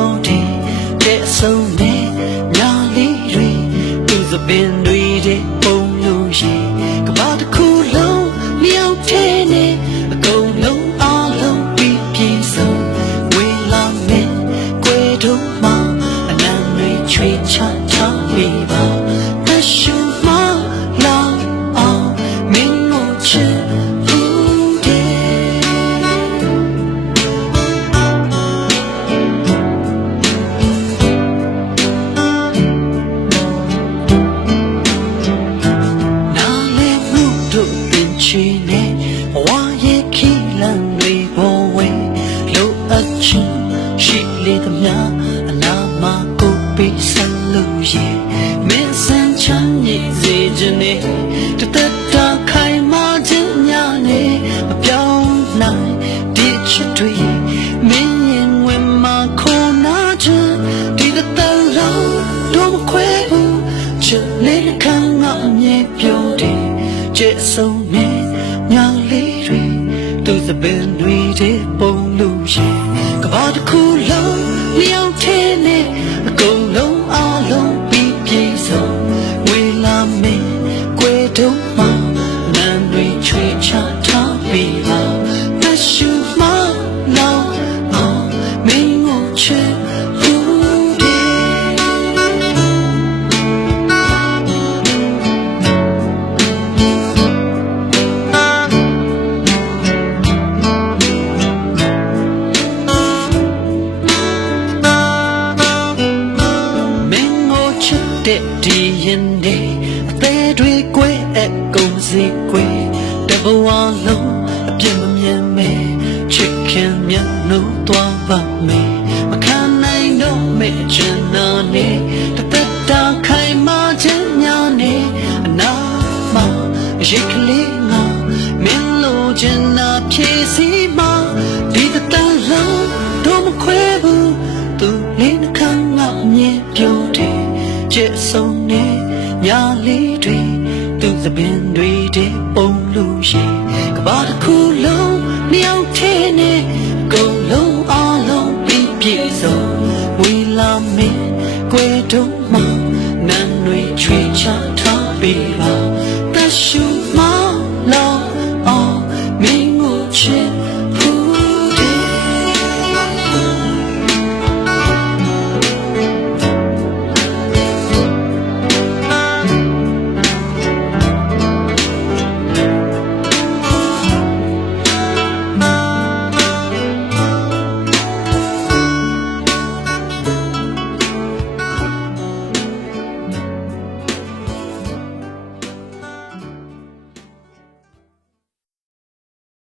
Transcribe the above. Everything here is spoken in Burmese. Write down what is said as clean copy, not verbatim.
ပြောတယ်တဲ့ဆုံးနဲ့ညာလေးတွေသူစပင်တွေတဲ့ပုံလို့ရှိကဘာတစ်ခုလုံးမြောက်တဲ့နဲ့အကုန်လုံးအားလုံးပြီးပြည့်စုံဝေလာမယ်ကွယ်တို့မှာအနံတွေချွေချချလေးပါတရှုမလာအောင်မင်းတို့ချစ်ချီနေဝါရဲ့ခီလန်တွေပေါ်ဝဲလိုအပ်ချင်ရှိလေသမျှအနာမကိုပေးစလို့ရမင်းစံချမ်းရည်စေခြင်းနဲ့တသက်တာခိုင်မာခြင်းညာနဲ့မပြောင်းနိုင်ဒီချစ်တွေမင်းရင်ဝင်မှာခေါ်နာခြင်းဒီသက်လုံးတော့မခွဲဘူးချစ်လေးခံငါအမြဲပြောတယ်ကျဲဆုံးနဲ့ညာလေးတွေသူစပင်တွေတဲ့ပုံလို့ရှိကဘာတစ်ခုလုံးမြောက်တဲ့နဲ့အကုန်လုံးအားလုံးပြီးပြည့်စုံဝေလာမင်းကွယ်တို့မှာနံတွေချွေချထားပြီးပါတရှုမလောင်အောင်မင်းကိုချစ်တဲ့ဒီရင်တဲ့အသေးတွေကိုအကုန်စီကွယ်တဘဝလုံးအပြစ်မမြင်မဲချစ်ခင်မြတ်လို့သွားပါမယ်မခံနိုင်တော့မဲ့ချင်နာနေတသက်တာခိုင်မာခြင်းညာနေအနာမရိတ်ကလေးငါမင်းလို့ချင်နာဖြည့်စီမဒီသက်လုံးတော့မခွဲဘူးသူလေးနှခမ်းငါအမြင်ပြောတယ်ကျဲဆုံးနဲ့ညာလေးတွေသူစပင်တွေတဲ့ပုံလို့ရှိကဘာတစ်ခုလုံးမြောက်တဲ့နဲ့ကုန်လုံးအားလုံးပြီးပြည့်စုံဝေလာမင်းကွယ်တို့မှာနံတွေချွေချထားပေးပါတရှု